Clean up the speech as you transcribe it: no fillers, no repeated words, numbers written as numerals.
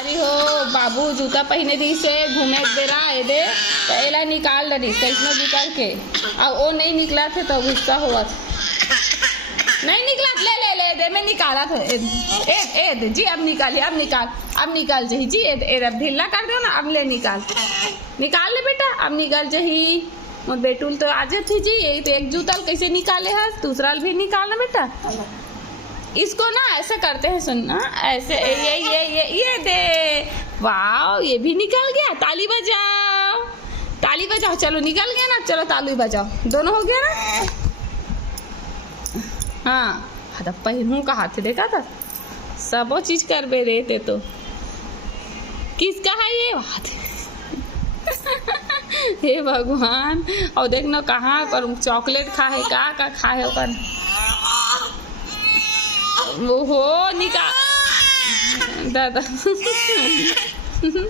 अरे हो बाबू जूता पहने दी से घूमे दे रहा है दे पहला निकाल रही कैसे निकाल के अब वो नहीं निकला थे तो गुस्सा हुआ था। नहीं निकला ले ले ले दे मैं निकाला था ए दे जी अब निकालिए अब निकाल जी जी अब ढीला कर दो ना अब ले निकाल ले बेटा अब निकाल जी मोर बेटुल तो आज थी जी एक जूता कैसे निकाले है दूसरा भी निकालना बेटा। इसको ना ऐसे करते हैं सुनना ऐसे ये दे वाह ये भी निकल गया ताली बजाओ चलो निकल गया ना चलो ताली बजाओ दोनों हो गया ना। हाँ तो पहनू का हाथ देखा था सब चीज कर बे रहते तो किसका है ये हाथ हे भगवान और देखना कहाँ पर चॉकलेट खा है का खा है ओकर वो हो निकाल दादा